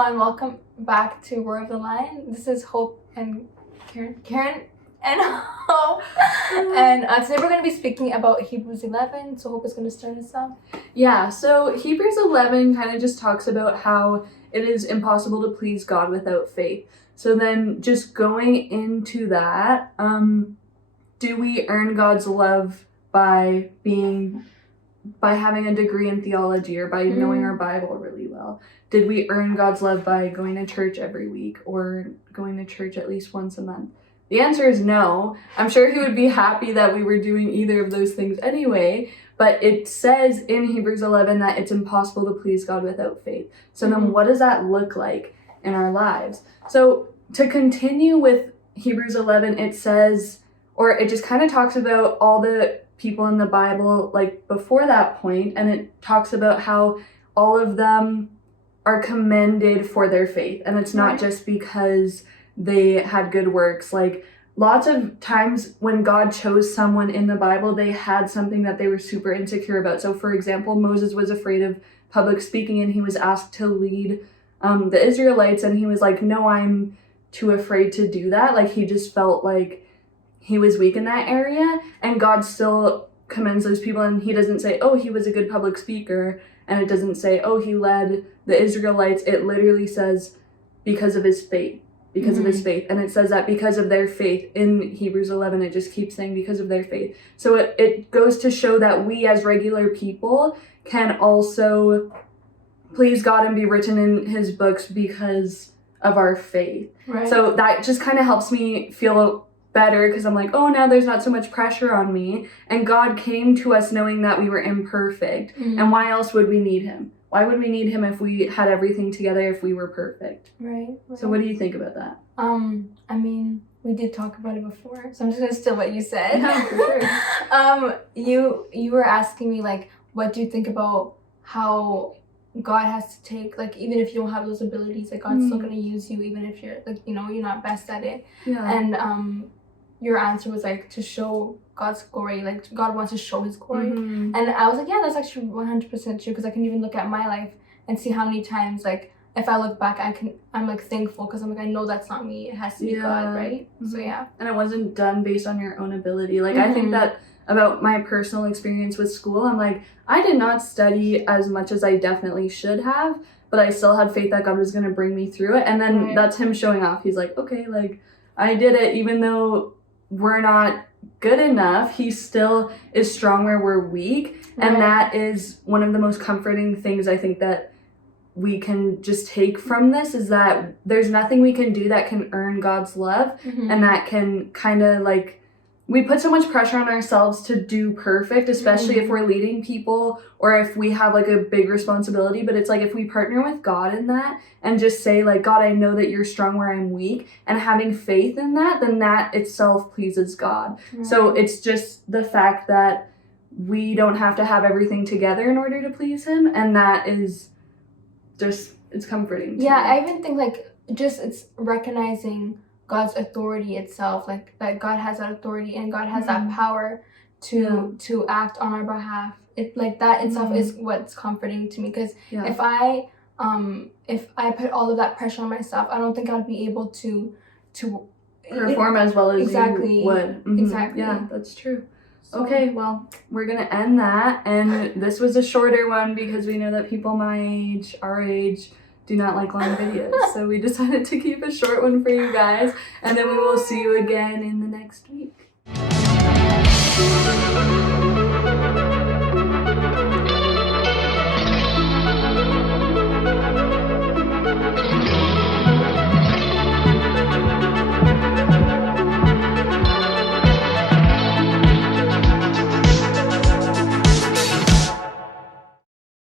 everyone, welcome back to Word of the Lion. This is Hope and Karen and Hope. And today we're going to be speaking about Hebrews 11. So Hope is going to start us off. Yeah, so Hebrews 11 kind of just talks about how it is impossible to please God without faith. So then just going into that, do we earn God's love by having a degree in theology or by knowing our Bible really well? Did we earn God's love by going to church every week or going to church at least once a month? The answer is no. I'm sure he would be happy that we were doing either of those things anyway, but it says in Hebrews 11 that it's impossible to please God without faith. So then what does that look like in our lives? So to continue with Hebrews 11, it says, or it just kind of talks about all the people in the Bible like before that point, and it talks about how all of them are commended for their faith, and it's not just because they had good works. Like lots of times when God chose someone in the Bible, they had something that they were super insecure about. So for example, Moses was afraid of public speaking, and he was asked to lead the Israelites, and he was like, no, I'm too afraid to do that. Like he just felt like he was weak in that area, and God still commends those people, and he doesn't say, oh, he was a good public speaker, and it doesn't say, oh, he led the Israelites. It literally says because of his faith, because of his faith, and it says that because of their faith. In Hebrews 11, it just keeps saying because of their faith. So it goes to show that we as regular people can also please God and be written in his books because of our faith. Right. So that just kind of helps me feel better, because I'm like, oh, now there's not so much pressure on me, and God came to us knowing that we were imperfect. And why else would we need him? Why would we need him if we had everything together, if we were perfect? Right. So what do you think about that? I mean, we did talk about it before, so I'm just gonna steal what you said. Yeah, for sure. You were asking me like, what do you think about how God has to take, like, even if you don't have those abilities, like God's still gonna use you even if you're like, you know, you're not best at it. Yeah. And your answer was like to show God's glory, like God wants to show his glory. And I was like, yeah, that's actually 100% true, because I can even look at my life and see how many times, like, if I look back, I'm like thankful, because I'm like, I know that's not me, it has to be God, right? So yeah. And it wasn't done based on your own ability. Like I think that about my personal experience with school, I'm like, I did not study as much as I definitely should have, but I still had faith that God was going to bring me through it. And then that's him showing off. He's like, okay, like I did it, even though we're not good enough, he still is strong where we're weak. And that is one of the most comforting things I think that we can just take from this, is that there's nothing we can do that can earn God's love. And that can kind of like, we put so much pressure on ourselves to do perfect, especially if we're leading people or if we have like a big responsibility. But it's like, if we partner with God in that and just say like, God, I know that you're strong where I'm weak, and having faith in that, then that itself pleases God. So it's just the fact that we don't have to have everything together in order to please him. And that is just, it's comforting to me. I even think like just it's recognizing God's authority itself, like that God has that authority and God has that power to act on our behalf. It like that itself is what's comforting to me, because if I put all of that pressure on myself, I don't think I'd be able to perform as well as you would. Exactly. Yeah, that's true. So, okay, well, we're gonna end that, and this was a shorter one because we know that people my age, our age, do not like long videos. So we decided to keep a short one for you guys, and then we will see you again in the next week.